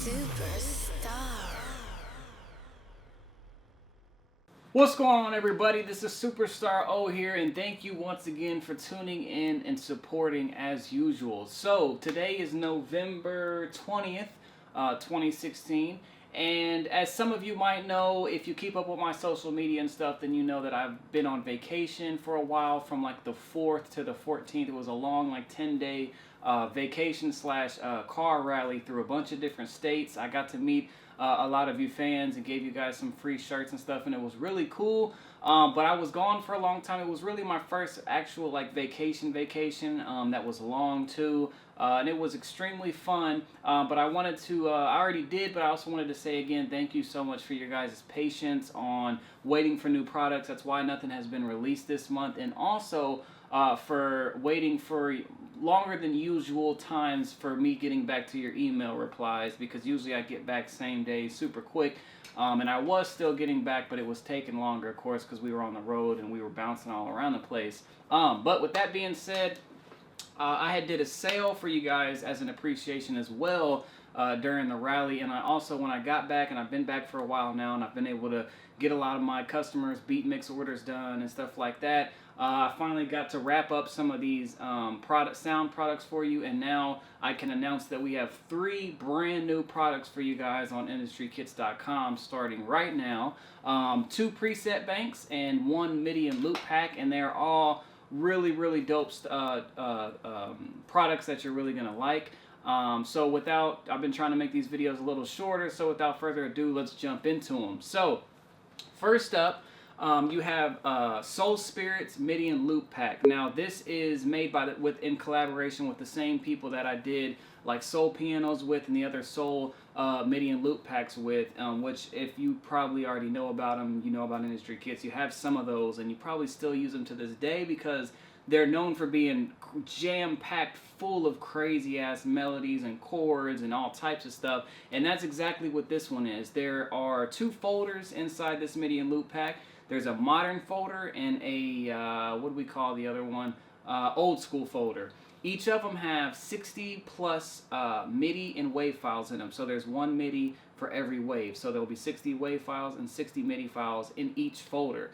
Superstar. What's going on, everybody? This is Superstar O here, and thank you once again for tuning in and supporting as usual. So today is November 20th, 2016, and as some of you might know, if you keep up with my social media and stuff, then you know that I've been on vacation for a while from like the 4th to the 14th. It was a long, like 10-day vacation slash car rally through a bunch of different states. I got to meet a lot of you fans and gave you guys some free shirts and stuff, and it was really cool. But I was gone for a long time. It was really my first actual like vacation that was long too, and it was extremely fun. But I wanted to, I already did, but I also wanted to say again, thank you so much for your guys' patience on waiting for new products. That's why nothing has been released this month, and also for waiting for longer than usual times for me getting back to your email replies, because usually I get back same day super quick, and I was still getting back, but it was taking longer, of course, because we were on the road and we were bouncing all around the place. But with that being said, I had did a sale for you guys as an appreciation as well during the rally, and I also, when I got back, and I've been back for a while now, and I've been able to get a lot of my customers beat mix orders done and stuff like that. I finally got to wrap up some of these sound products for you, and now I can announce that we have 3 brand new products for you guys on IndustryKits.com starting right now. 2 preset banks and 1 MIDI and loop pack, and they're all really dope products that you're really gonna like. I've been trying to make these videos a little shorter, so without further ado, let's jump into them. So first up, you have Soul Spirits MIDI and Loop Pack. Now this is made in collaboration with the same people that I did like Soul Pianos with and the other Soul MIDI and Loop Packs with, which if you probably already know about them, you know about Industry Kits. You have some of those and you probably still use them to this day because they're known for being jam-packed full of crazy-ass melodies and chords and all types of stuff, and that's exactly what this one is. There are 2 folders inside this MIDI and Loop Pack. There's a modern folder and a, what do we call the other one? Old school folder. Each of them have 60 plus MIDI and wave files in them. So there's 1 MIDI for every wave. So there'll be 60 wave files and 60 MIDI files in each folder.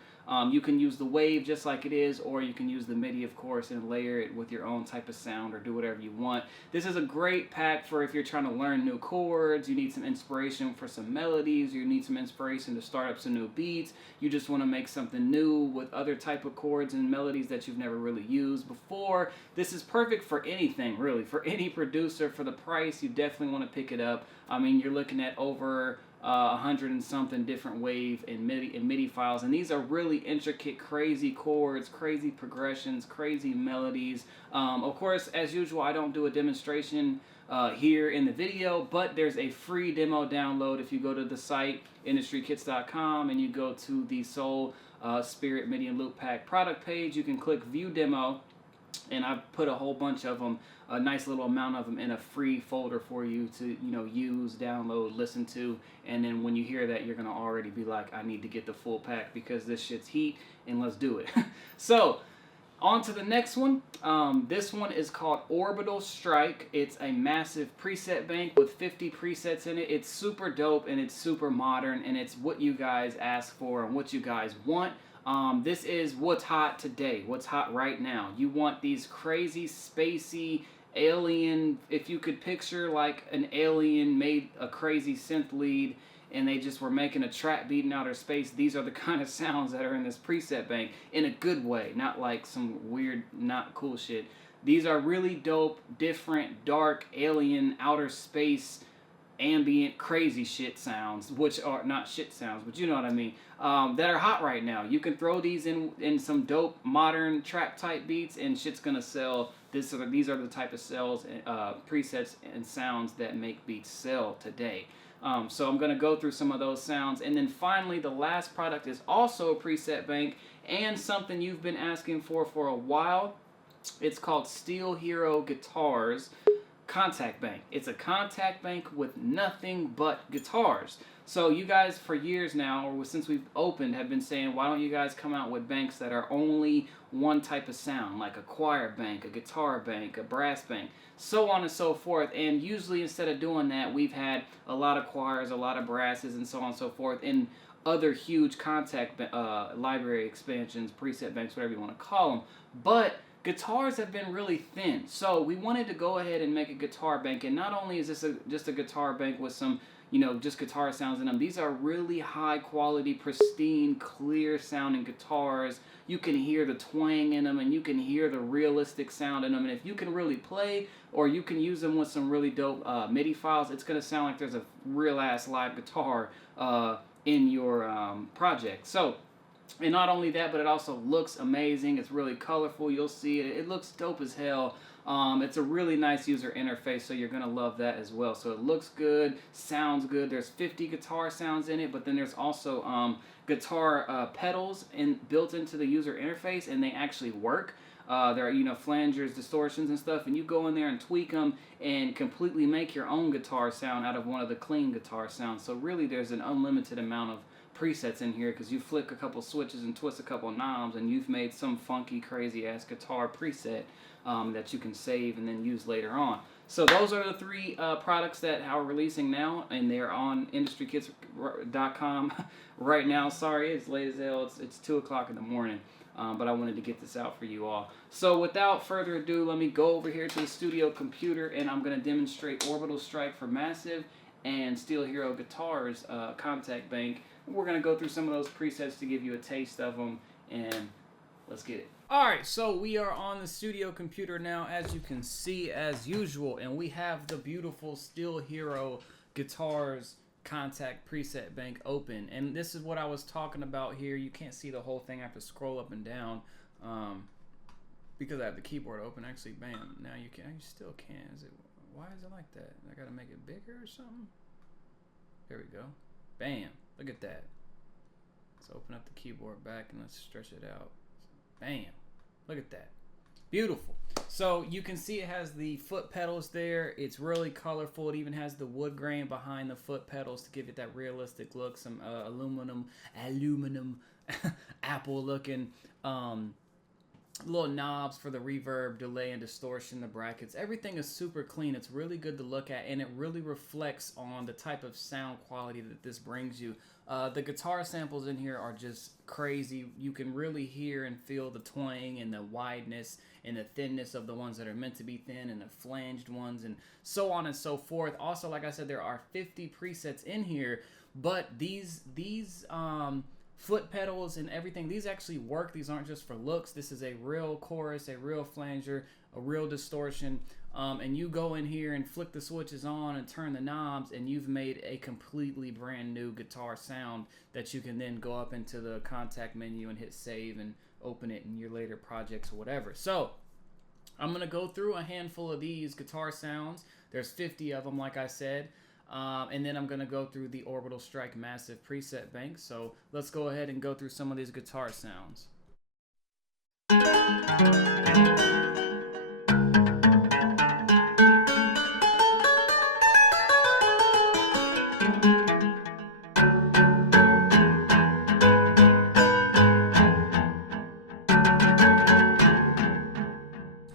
You can use the wave just like it is, or you can use the MIDI, of course, and layer it with your own type of sound or do whatever you want. This is a great pack for if you're trying to learn new chords, you need some inspiration for some melodies, you need some inspiration to start up some new beats, you just want to make something new with other type of chords and melodies that you've never really used before. This is perfect for anything, really. For any producer, for the price, you definitely want to pick it up. I mean, you're looking at over 100 and something different wave and MIDI files, and these are really intricate, crazy chords, crazy progressions, crazy melodies. Of course, as usual, I don't do a demonstration here in the video, but there's a free demo download if you go to the site IndustryKits.com and you go to the Soul Spirit MIDI and Loop Pack product page. You can click View Demo, and I've put a whole bunch of them, a nice little amount of them, in a free folder for you to, use, download, listen to, and then when you hear that, you're gonna already be like, I need to get the full pack because this shit's heat, and let's do it. So, on to the next one. This one is called Orbital Strike. It's a massive preset bank with 50 presets in it. It's super dope and it's super modern, and it's what you guys ask for and what you guys want. This is what's hot today, what's hot right now. You want these crazy, spacey, alien, if you could picture like an alien made a crazy synth lead and they just were making a trap beat in outer space, these are the kind of sounds that are in this preset bank, in a good way, not like some weird, not cool shit. These are really dope, different, dark, alien, outer space, ambient, crazy shit sounds, which are not shit sounds, but you know what I mean, that are hot right now. You can throw these in some dope modern trap type beats and shit's gonna sell. These are the type of presets and sounds that make beats sell today. So I'm gonna go through some of those sounds, and then finally the last product is also a preset bank and something you've been asking for a while. It's called Steel Hero Guitars. contact bank. It's a contact bank with nothing but guitars. So you guys for years now, or since we've opened, have been saying, why don't you guys come out with banks that are only one type of sound, like a choir bank, a guitar bank, a brass bank, so on and so forth. And usually instead of doing that, we've had a lot of choirs, a lot of brasses, and so on and so forth, and other huge contact library expansions, preset banks, whatever you want to call them. But guitars have been really thin, so we wanted to go ahead and make a guitar bank. And not only is this just a guitar bank with some, just guitar sounds in them, these are really high quality, pristine, clear sounding guitars. You can hear the twang in them, and you can hear the realistic sound in them. And if you can really play, or you can use them with some really dope MIDI files, it's going to sound like there's a real ass live guitar in your project. So, and not only that, but it also looks amazing. It's really colorful. You'll see it. It looks dope as hell. It's a really nice user interface, so you're going to love that as well. So it looks good, sounds good. There's 50 guitar sounds in it, but then there's also guitar pedals built into the user interface, and they actually work. There are, flangers, distortions, and stuff, and you go in there and tweak them and completely make your own guitar sound out of one of the clean guitar sounds. So really there's an unlimited amount of presets in here, because you flick a couple switches and twist a couple knobs, and you've made some funky, crazy ass guitar preset that you can save and then use later on. So those are the three products that are releasing now, and they're on IndustryKits.com right now. Sorry, it's late as hell. It's 2 o'clock in the morning. But I wanted to get this out for you all. So without further ado, let me go over here to the studio computer, and I'm going to demonstrate Orbital Strike for Massive and Steel Hero Guitars contact bank. We're going to go through some of those presets to give you a taste of them, and let's get it. Alright, so we are on the studio computer now, as you can see, as usual, and we have the beautiful Steel Hero Guitars contact preset bank open. And this is what I was talking about here. You can't see the whole thing. I have to scroll up and down because I have the keyboard open. Actually, bam, now you can. You still can. Why is it like that? I gotta make it bigger or something? There we go. Bam, look at that. Let's open up the keyboard back and let's stretch it out. Bam, look at that. Beautiful. So you can see it has the foot pedals there. It's really colorful. It even has the wood grain behind the foot pedals to give it that realistic look. Some aluminum apple looking little knobs for the reverb, delay, and distortion, the brackets. Everything is super clean. It's really good to look at, and it really reflects on the type of sound quality that this brings you. The guitar samples in here are just crazy. You can really hear and feel the twang and the wideness and the thinness of the ones that are meant to be thin, and the flanged ones, and so on and so forth. Also, like I said, there are 50 presets in here, but these foot pedals and everything, these actually work. These aren't just for looks. This is a real chorus, a real flanger, a real distortion, and you go in here and flick the switches on and turn the knobs, and you've made a completely brand new guitar sound that you can then go up into the contact menu and hit save and open it in your later projects or whatever. So I'm gonna go through a handful of these guitar sounds. There's 50 of them, like I said. And then I'm going to go through the Orbital Strike Massive preset bank. So let's go ahead and go through some of these guitar sounds.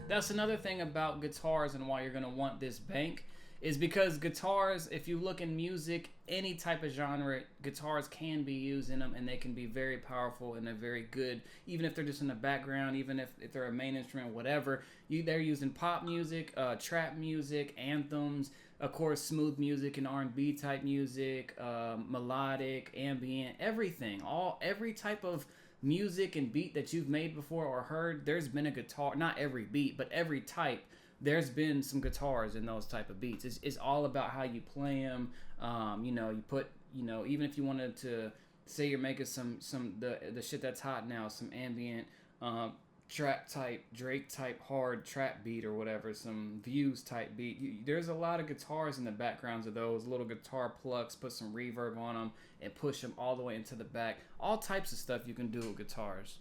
That's another thing about guitars and why you're going to want this bank, is because guitars, if you look in music, any type of genre, guitars can be used in them, and they can be very powerful and they're very good, even if they're just in the background, even if they're a main instrument, whatever. They're used in pop music, trap music, anthems, of course, smooth music and R&B type music, melodic, ambient, everything. Every type of music and beat that you've made before or heard, there's been a guitar. Not every beat, but every type. There's been some guitars in those type of beats. It's all about how you play them. You put, even if you wanted to say you're making the shit that's hot now, some ambient trap type, Drake type hard trap beat or whatever, some Views type beat. There's a lot of guitars in the backgrounds of those, little guitar plucks, put some reverb on them and push them all the way into the back. All types of stuff you can do with guitars.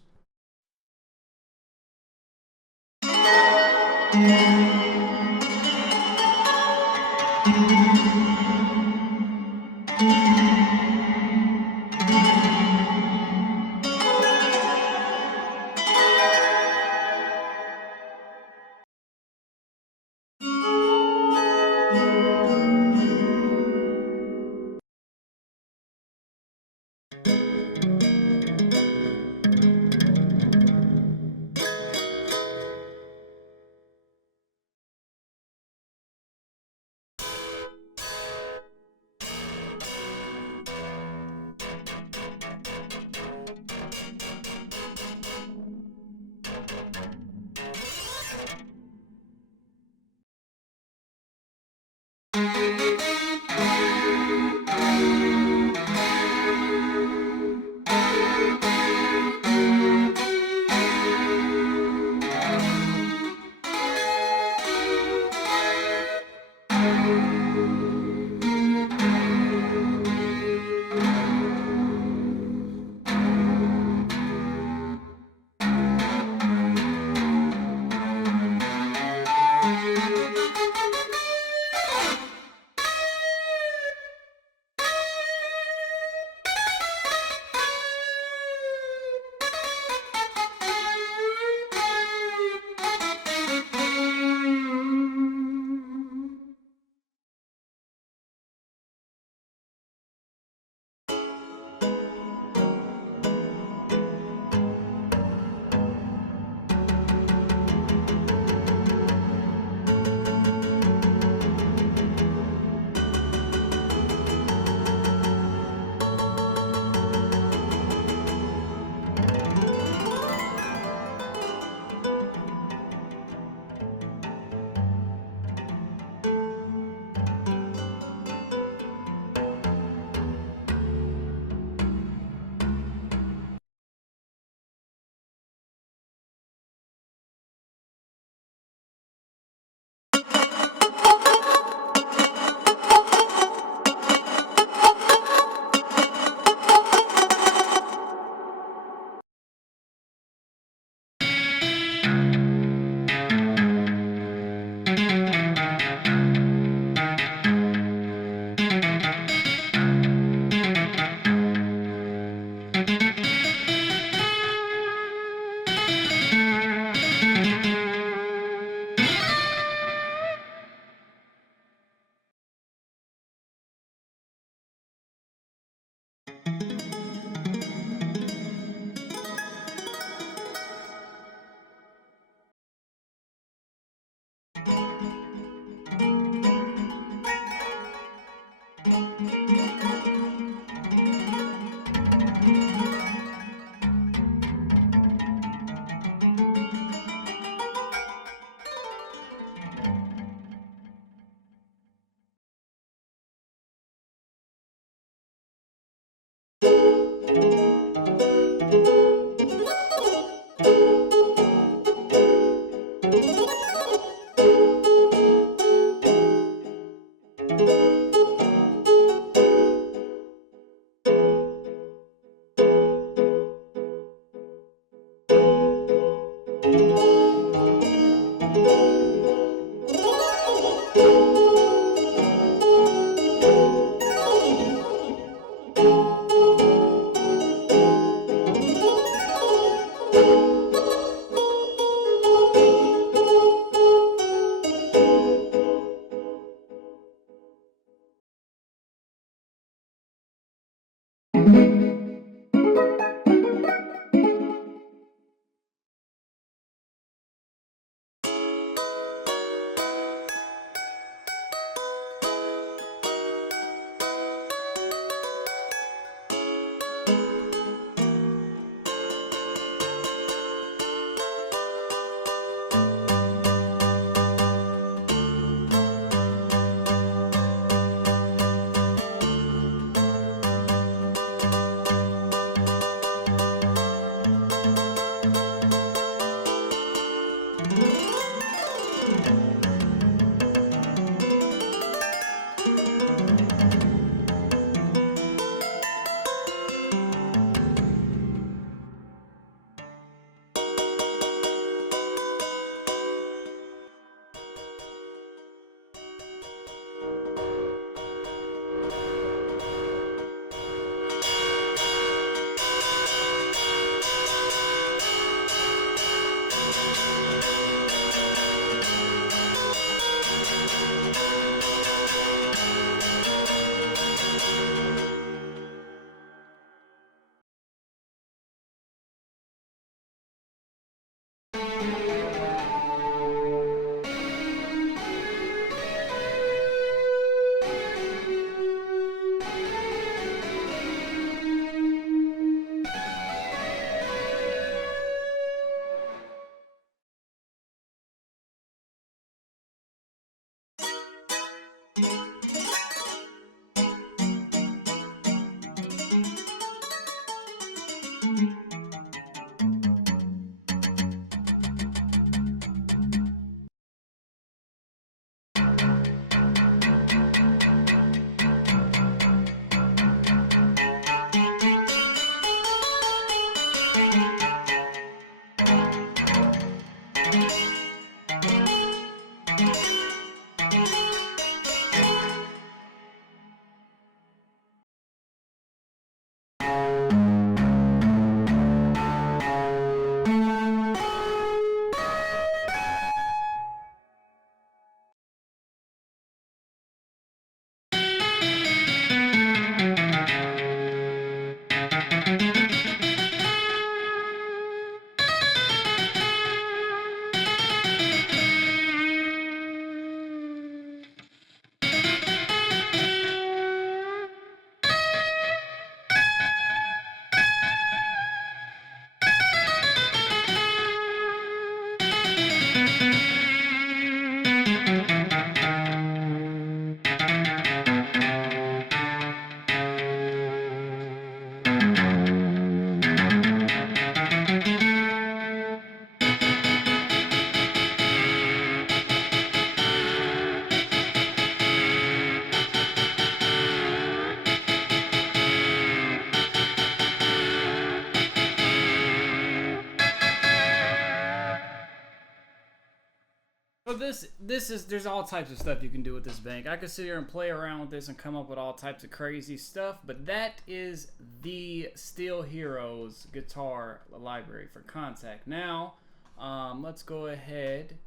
So there's all types of stuff you can do with this bank. I could sit here and play around with this and come up with all types of crazy stuff, but that is the Steel Heroes guitar library for Contact. Now, let's go ahead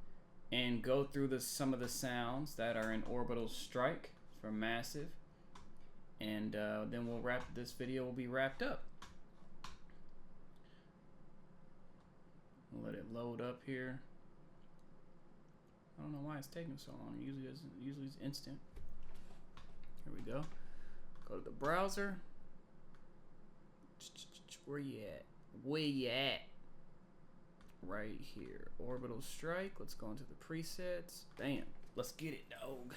and go through some of the sounds that are in Orbital Strike for Massive, and then we'll wrap this video. Will be wrapped up. Let it load up here. I don't know why it's taking so long. Usually it's instant. Here we go. Go to the browser. Where you at? Where you at? Right here. Orbital strike. Let's go into the presets. Bam. Let's get it, dog.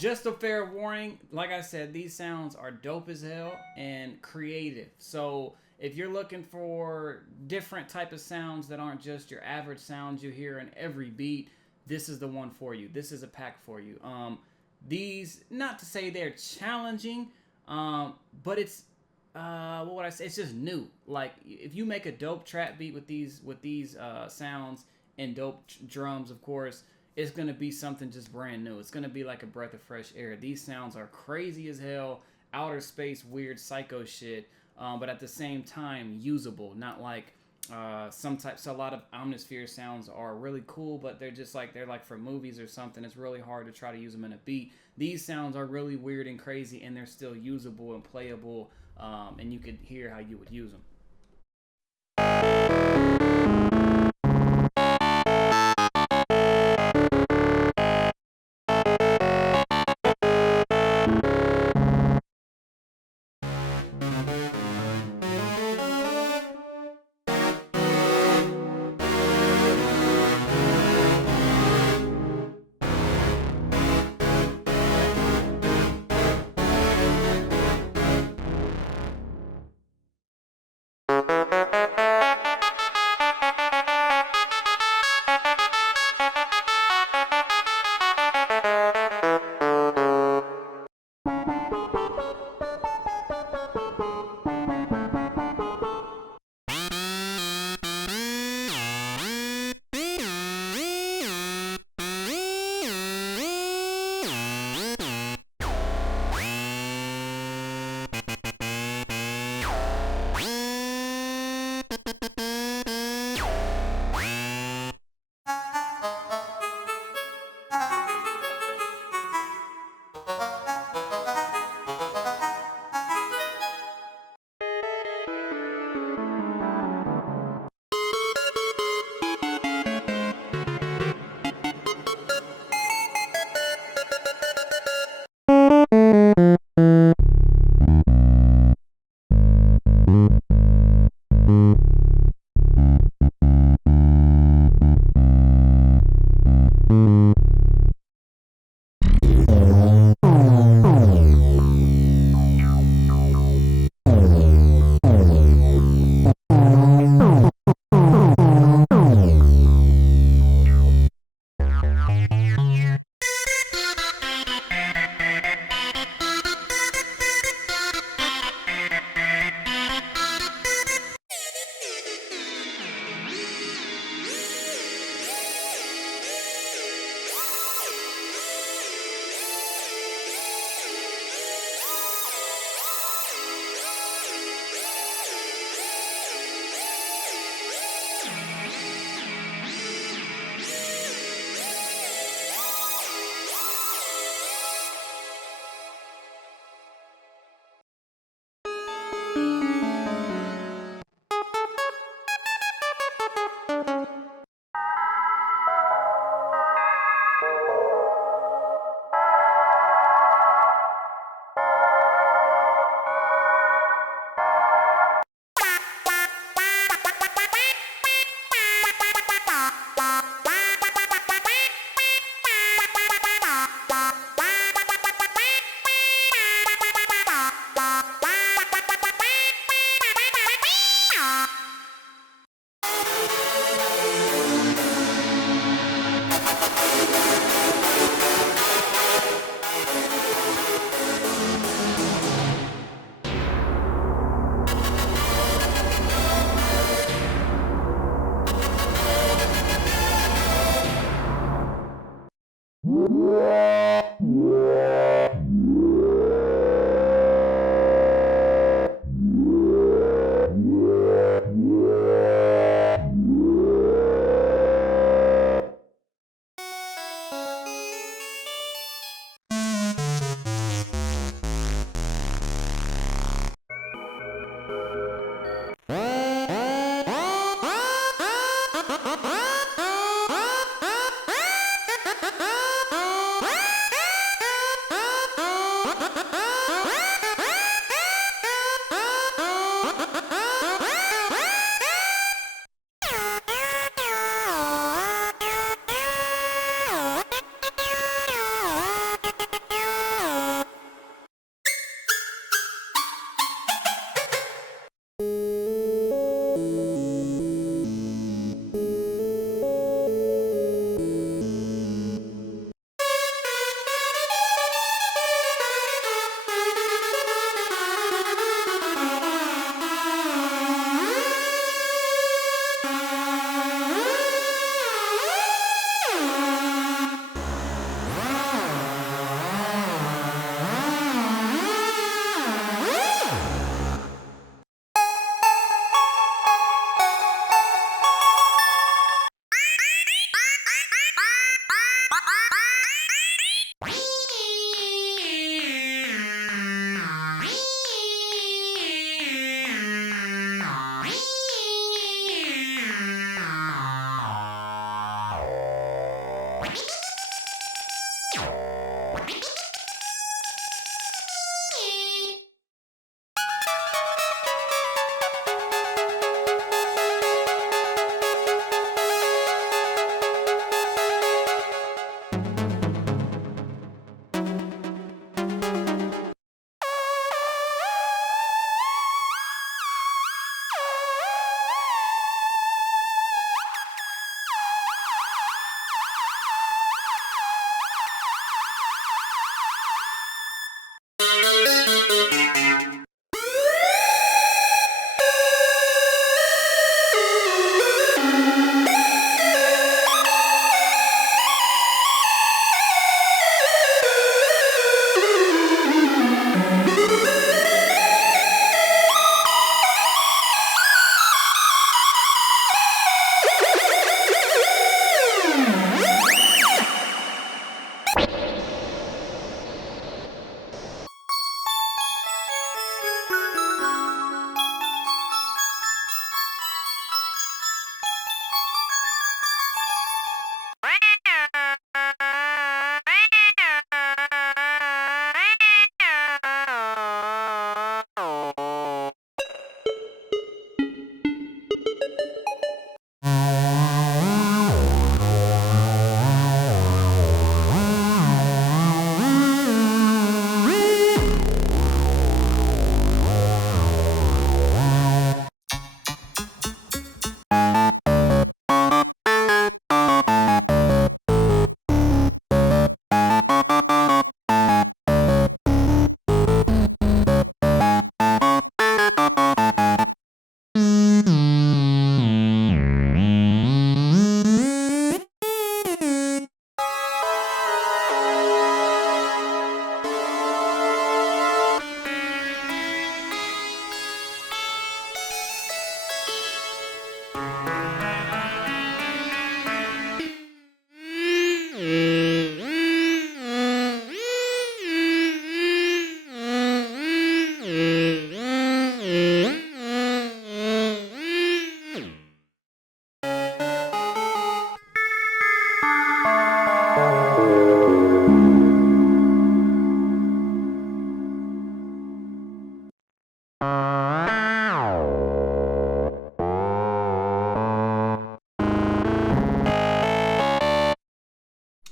Just a fair warning, like I said, these sounds are dope as hell and creative. So if you're looking for different type of sounds that aren't just your average sounds you hear in every beat, this is the one for you. This is a pack for you. These, not to say they're challenging, but it's what would I say? It's just new. Like if you make a dope trap beat with these sounds and dope drums, of course, it's gonna be something just brand new. It's gonna be like a breath of fresh air. These sounds are crazy as hell, outer space, weird, psycho shit, but at the same time usable. Not like some types. So a lot of Omnisphere sounds are really cool, but they're just like they're like for movies or something. It's really hard to try to use them in a beat. These sounds are really weird and crazy, and they're still usable and playable, and you could hear how you would use them.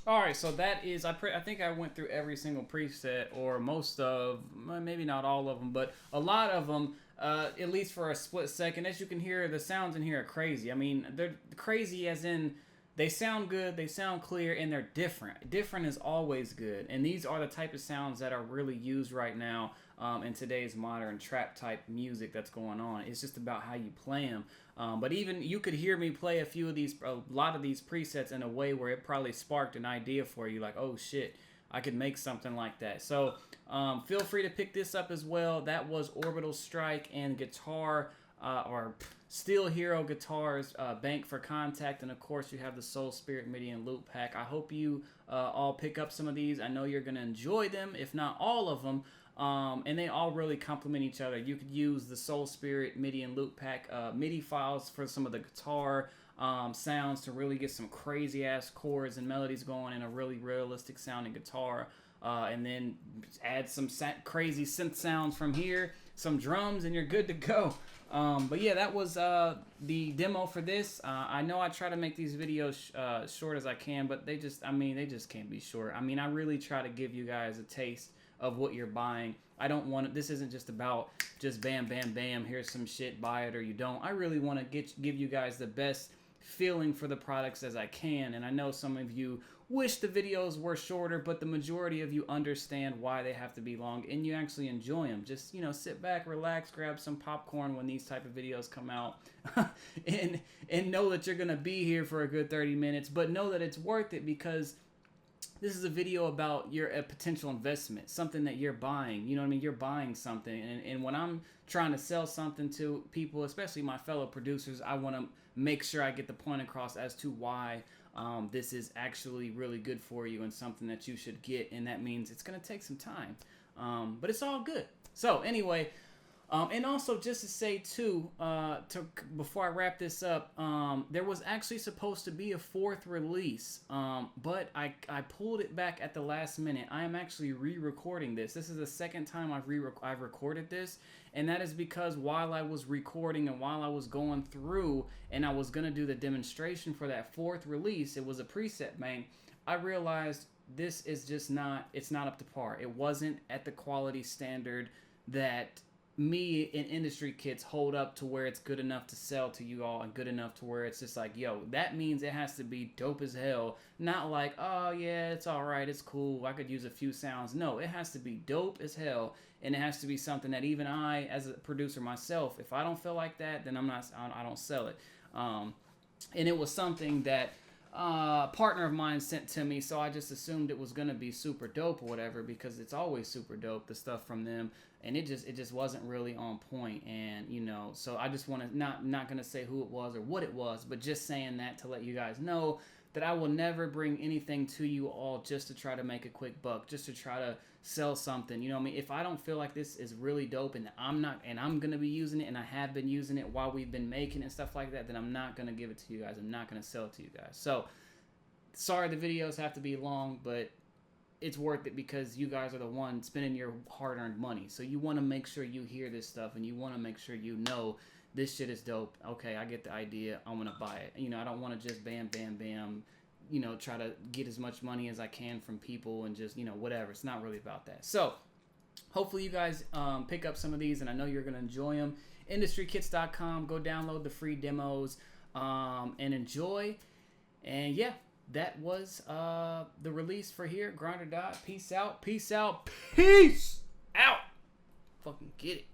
Alright, so that is, I think I went through every single preset, or most of, maybe not all of them, but a lot of them, at least for a split second. As you can hear, the sounds in here are crazy. I mean, they're crazy as in, they sound good, they sound clear, and they're different. Different is always good, and these are the type of sounds that are really used right now in today's modern trap type music that's going on. It's just about how you play them. But even you could hear me play a lot of these presets in a way where it probably sparked an idea for you, like, oh shit, I could make something like that. So feel free to pick this up as well. That was Orbital Strike and Guitar or Steel Hero Guitars, Bank for Contact, and of course you have the Soul Spirit MIDI and Loop Pack. I hope you all pick up some of these. I know you're going to enjoy them, if not all of them, and they all really complement each other. You could use the Soul Spirit MIDI and Loop Pack MIDI files for some of the guitar sounds to really get some crazy ass chords and melodies going in a really realistic sounding guitar. And then add some crazy synth sounds from here, some drums, and you're good to go. But yeah, that was the demo for this. I know I try to make these videos short as I can, but they just can't be short. I mean, I really try to give you guys a taste of what you're buying. I don't want it. This isn't just about just bam, bam, bam, here's some shit, buy it or you don't. I really want to give you guys the best feeling for the products as I can, and I know some of you wish the videos were shorter, but the majority of you understand why they have to be long, and you actually enjoy them. Just, you know, sit back, relax, grab some popcorn when these type of videos come out, and know that you're gonna be here for a good 30 minutes, but know that it's worth it, because this is a video about a potential investment, something that you're buying. You know what I mean? You're buying something. And when I'm trying to sell something to people, especially my fellow producers, I want to make sure I get the point across as to why this is actually really good for you and something that you should get. And that means it's going to take some time. But it's all good. So anyway, and also just to say too, before I wrap this up, there was actually supposed to be a 4th release, but I pulled it back at the last minute. I am actually re-recording this. This is the second time I've recorded this, and that is because while I was recording and while I was going through and I was gonna do the demonstration for that 4th release, it was a PresetBank. I realized this is just it's not up to par. It wasn't at the quality standard that me and IndustryKits hold up to where it's good enough to sell to you all, and good enough to where it's just like, yo, that means it has to be dope as hell. Not like, oh yeah, it's alright, it's cool, I could use a few sounds. No, it has to be dope as hell, and it has to be something that even I, as a producer myself, if I don't feel like that, then I don't sell it. And it was something that a partner of mine sent to me, so I just assumed it was gonna be super dope or whatever, because it's always super dope, the stuff from them, and it just wasn't really on point. And you know, so I just want to not gonna say who it was or what it was, but just saying that to let you guys know that I will never bring anything to you all just to try to make a quick buck, just to try to sell something. You know what I mean? If I don't feel like this is really dope and I'm gonna be using it, and I have been using it while we've been making it and stuff like that, then I'm not gonna give it to you guys. I'm not gonna sell it to you guys. So sorry the videos have to be long, but it's worth it because you guys are the ones spending your hard-earned money. So you want to make sure you hear this stuff, and you want to make sure you know this shit is dope. Okay, I get the idea. I'm gonna buy it. You know, I don't want to just bam, bam, bam, you know, try to get as much money as I can from people and just, you know, whatever. It's not really about that. So hopefully you guys pick up some of these, and I know you're gonna enjoy them. IndustryKits.com. Go download the free demos and enjoy. And yeah, that was the release for here. Grinder Dot. Peace out. Peace out. Peace out. Fucking get it.